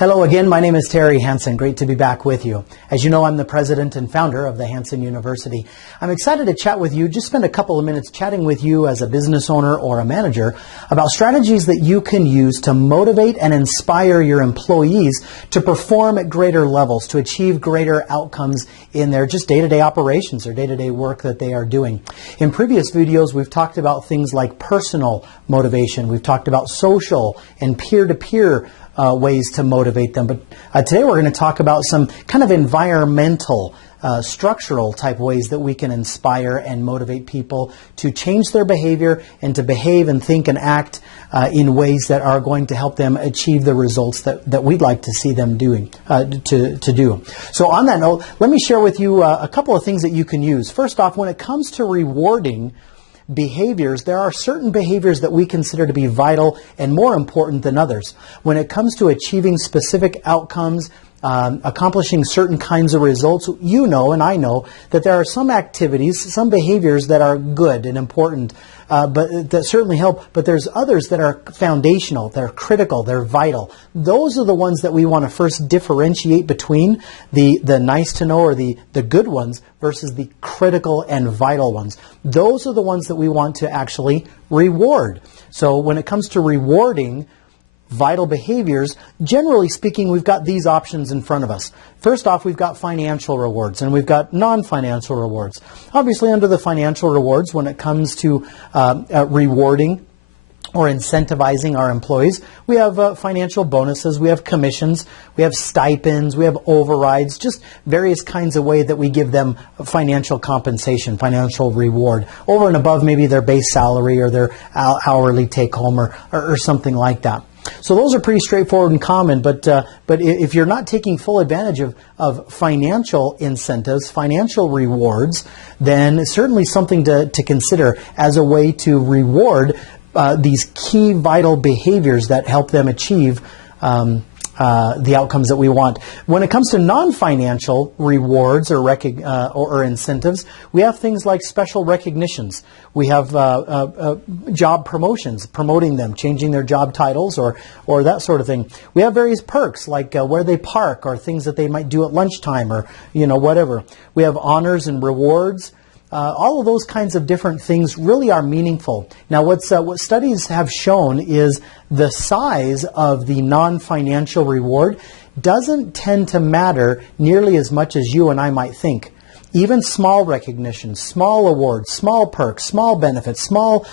Hello again, my name is Terry Hansen. Great to be back with you. As you know, I'm the president and founder of the Hansen University. I'm excited to chat with you, just spend a couple of minutes chatting with you as a business owner or a manager about strategies that you can use to motivate and inspire your employees to perform at greater levels, to achieve greater outcomes in their just day-to-day operations or day-to-day work that they are doing. In previous videos, we've talked about things like personal motivation. We've talked about social and peer-to-peer ways to motivate them. But today we're going to talk about some kind of environmental, structural type ways that we can inspire and motivate people to change their behavior and to behave and think and act in ways that are going to help them achieve the results that we'd like to see them doing, to do. So on that note, let me share with you a couple of things that you can use. First off, when it comes to rewarding behaviors, there are certain behaviors that we consider to be vital and more important than others. When it comes to achieving specific outcomes, accomplishing certain kinds of results, you know and I know that there are some activities, some behaviors that are good and important, but that certainly help, but there's others that are foundational, they're critical, they're vital. Those are the ones that we want to first differentiate between the nice to know or the good ones versus the critical and vital ones. Those are the ones that we want to actually reward. So when it comes to rewarding vital behaviors, generally speaking, we've got these options in front of us. First off, we've got financial rewards and we've got non-financial rewards. Obviously, under the financial rewards, when it comes to rewarding or incentivizing our employees, we have financial bonuses, we have commissions, we have stipends, we have overrides, just various kinds of ways that we give them financial compensation, financial reward, over and above maybe their base salary or their hourly take-home or something like that. So those are pretty straightforward and common, but if you're not taking full advantage of financial incentives, financial rewards, then it's certainly something to consider as a way to reward these key vital behaviors that help them achieve the outcomes that we want. When it comes to non-financial rewards or incentives, we have things like special recognitions. We have job promotions, promoting them, changing their job titles or that sort of thing. We have various perks like where they park or things that they might do at lunchtime or whatever. We have honors and rewards. All of those kinds of different things really are meaningful. Now, what studies have shown is the size of the non-financial reward doesn't tend to matter nearly as much as you and I might think. Even small recognitions, small awards, small perks, small benefits, small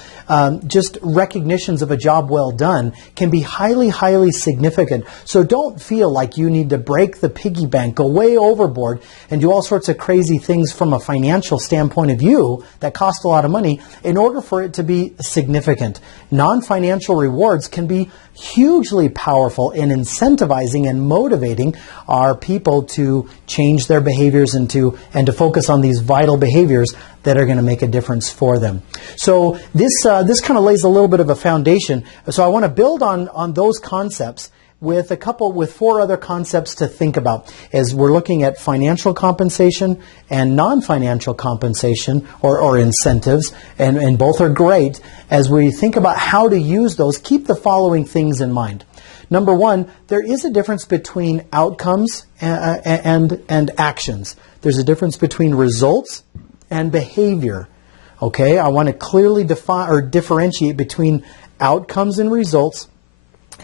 just recognitions of a job well done can be highly, highly significant. So don't feel like you need to break the piggy bank, go way overboard, and do all sorts of crazy things from a financial standpoint of view that cost a lot of money in order for it to be significant. Non-financial rewards can be hugely powerful in incentivizing and motivating our people to change their behaviors and to focus on these vital behaviors that are going to make a difference for them. So this kind of lays a little bit of a foundation. So I want to build on those concepts with four other concepts to think about as we're looking at financial compensation and non-financial compensation or incentives, and both are great. As we think about how to use those, keep the following things in mind. Number one, there is a difference between outcomes and actions. There's a difference between results and behavior. Okay, I want to clearly define or differentiate between outcomes and results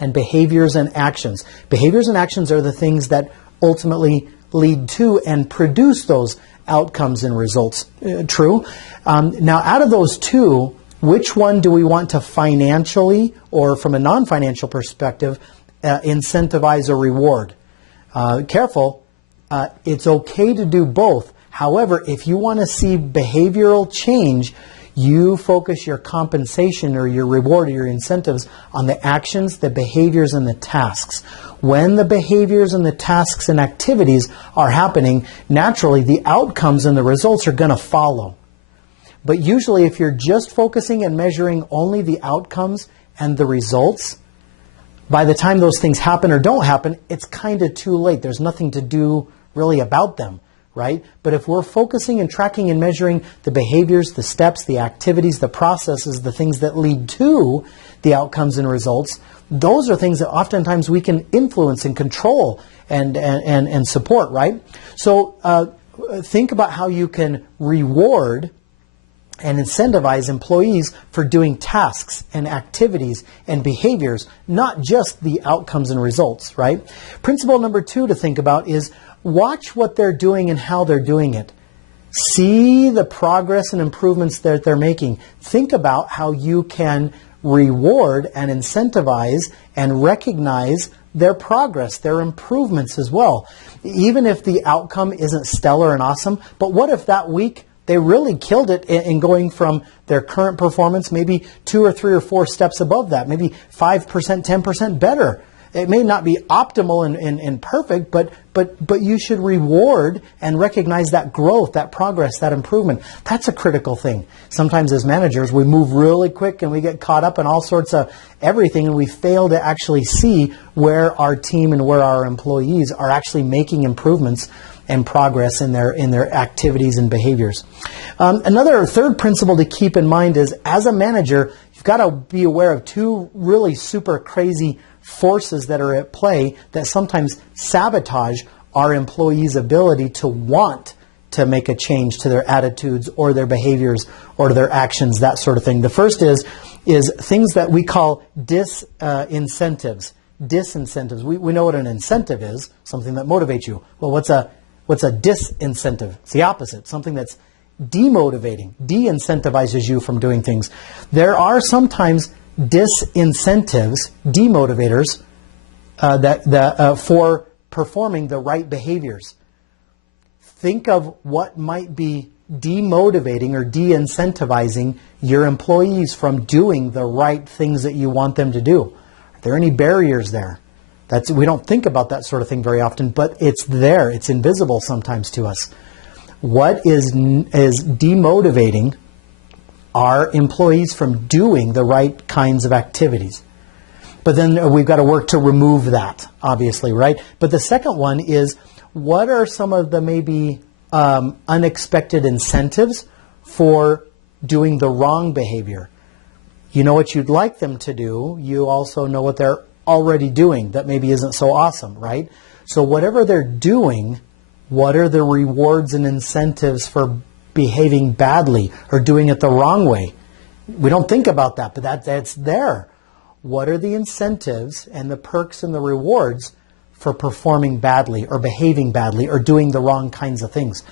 and behaviors and actions. Behaviors and actions are the things that ultimately lead to and produce those outcomes and results. True? Now, out of those two, which one do we want to financially or from a non-financial perspective incentivize or reward? Careful, it's okay to do both. However, if you want to see behavioral change, you focus your compensation or your reward or your incentives on the actions, the behaviors, and the tasks. When the behaviors and the tasks and activities are happening, naturally the outcomes and the results are going to follow. But usually if you're just focusing and measuring only the outcomes and the results, by the time those things happen or don't happen, it's kind of too late. There's nothing to do really about them. Right? But if we're focusing and tracking and measuring the behaviors, the steps, the activities, the processes, the things that lead to the outcomes and results, Those are things that oftentimes we can influence and control and support, right? So think about how you can reward and incentivize employees for doing tasks and activities and behaviors, not just the outcomes and results, right? Principle number 2 to think about is watch what they're doing and how they're doing it. See the progress and improvements that they're making. Think about how you can reward and incentivize and recognize their progress, their improvements as well. Even if the outcome isn't stellar and awesome, but what if that week they really killed it in going from their current performance, maybe 2 or 3 or 4 steps above that, maybe 5%, 10% better. It may not be optimal and perfect, but you should reward and recognize that growth, that progress, that improvement. That's a critical thing. Sometimes as managers, we move really quick and we get caught up in all sorts of everything, and we fail to actually see where our team and where our employees are actually making improvements and progress in their activities and behaviors. Another third principle to keep in mind is, as a manager, you've got to be aware of 2 really super crazy forces that are at play that sometimes sabotage our employees' ability to want to make a change to their attitudes or their behaviors or to their actions, that sort of thing. The first is things that we call disincentives. Disincentives. We know what an incentive is, something that motivates you. Well, what's a disincentive? It's the opposite, something that's demotivating, de-incentivizes you from doing things. There are sometimes disincentives, demotivators, for performing the right behaviors. Think of what might be demotivating or de-incentivizing your employees from doing the right things that you want them to do. Are there any barriers there? We don't think about that sort of thing very often, but it's there. It's invisible sometimes to us. What is demotivating our employees from doing the right kinds of activities? But then we've got to work to remove that, obviously, right? But the second one is, what are some of the maybe unexpected incentives for doing the wrong behavior? You know what you'd like them to do. You also know what they're already doing that maybe isn't so awesome, right? So whatever they're doing, what are the rewards and incentives for behaving badly or doing it the wrong way? We don't think about that, but that's there. What are the incentives and the perks and the rewards for performing badly or behaving badly or doing the wrong kinds of things?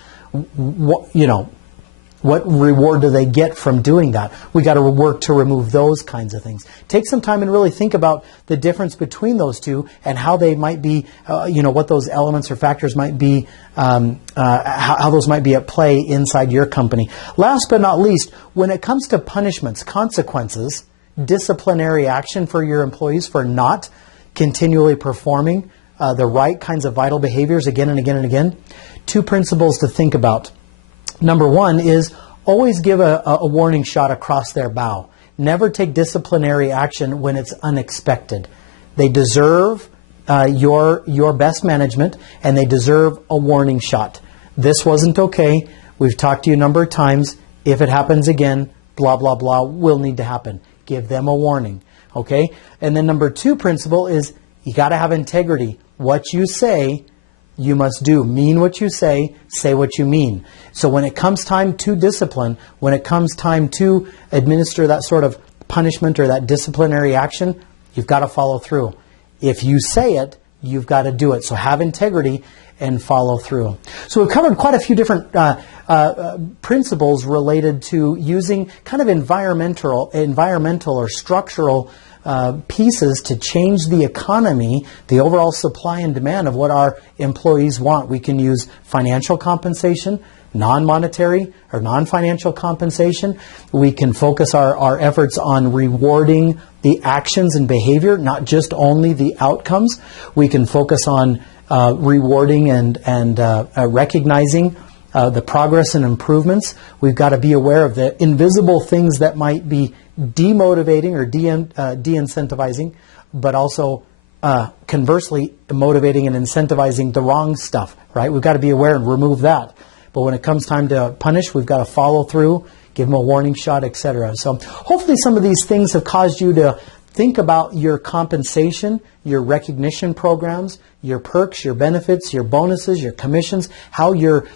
What reward do they get from doing that? We got to work to remove those kinds of things. Take some time and really think about the difference between those two and how they might be, what those elements or factors might be, how those might be at play inside your company. Last but not least, when it comes to punishments, consequences, disciplinary action for your employees for not continually performing the right kinds of vital behaviors again and again and again, 2 principles to think about. Number 1 is always give a warning shot across their bow. Never take disciplinary action when it's unexpected. They deserve your best management, and they deserve a warning shot. This wasn't okay. We've talked to you a number of times. If it happens again, blah, blah, blah, will need to happen. Give them a warning. Okay? And then number 2 principle is you got to have integrity. What you say, you must do. Mean what you say what you mean. So when it comes time to discipline, when it comes time to administer that sort of punishment or that disciplinary action, you've got to follow through. If you say it, you've got to do it. So have integrity and follow through. So we've covered quite a few different principles related to using kind of environmental or structural pieces to change the economy, the overall supply and demand of what our employees want. We can use financial compensation, non-monetary or non-financial compensation. We can focus our efforts on rewarding the actions and behavior, not just only the outcomes. We can focus on rewarding and recognizing the progress and improvements. We've got to be aware of the invisible things that might be demotivating or de-incentivizing, but also conversely motivating and incentivizing the wrong stuff, right? We've got to be aware and remove that. But when it comes time to punish, we've got to follow through, give them a warning shot, etc. So hopefully some of these things have caused you to think about your compensation, your recognition programs, your perks, your benefits, your bonuses, your commissions, how you're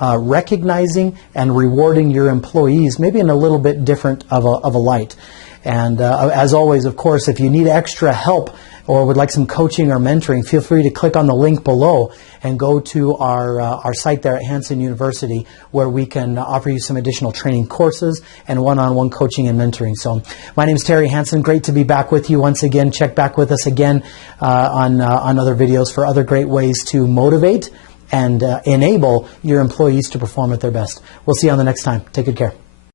recognizing and rewarding your employees, maybe in a little bit different of a light. And as always, of course, if you need extra help or would like some coaching or mentoring, feel free to click on the link below and go to our site there at Hansen University, where we can offer you some additional training courses and one-on-one coaching and mentoring. So my name is Terry Hansen. Great to be back with you once again. Check back with us again on other videos for other great ways to motivate and enable your employees to perform at their best. We'll see you on the next time. Take good care.